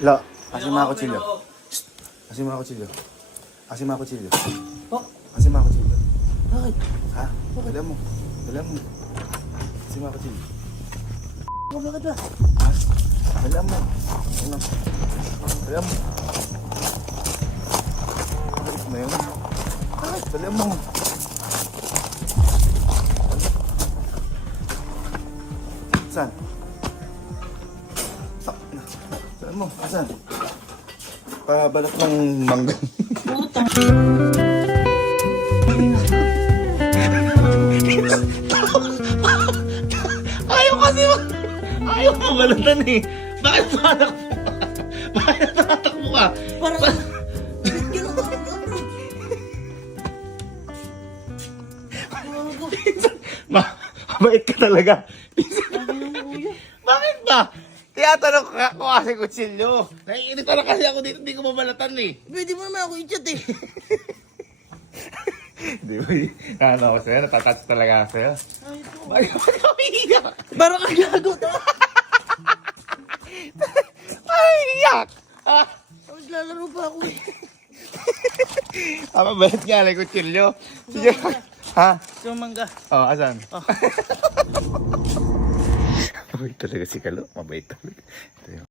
Lo, asin mga kutsilyo. Shh! Asin mga kutsilyo. Asin mga kutsilyo. Oh, Asin mga kutsilyo. bakit? Ha? Dala mo. Dala mo. Asin mga kutsilyo. Oh, bakit ba? Ha? Dala mo. Ano? Dala mo. Bakit na yun? Bakit? Dala mo. Saan? Saan mo? Saan? Pabalak ng mangga. Puta. Ayaw kasi ayaw mabalatan eh. Bakit tatakbo ka? Bakit tatakbo ka? Parang... Bakit gano'n ka? Mabait ka talaga. Sabi ng kuya. Bakit ba? Tiyatanong ka ako kasi kutsilyo. Naiinita na kasi ako dito, hindi ko mabalatan eh. Pwede mo naman ako i-chat eh. Di ba? Ano ako sa'yo? Natatouch talaga ako sa'yo. Ay, po. Bakit ka umiiyak? Parang kang gago to. Ay, iyak! Ah, Tapos lalaro pa ako eh. mabait nga lang kutsilyo. Sige. Ha? Sumangga. Oh, asan? Oh. Mabait talaga si Kalo. Mabait talaga. Ito yun.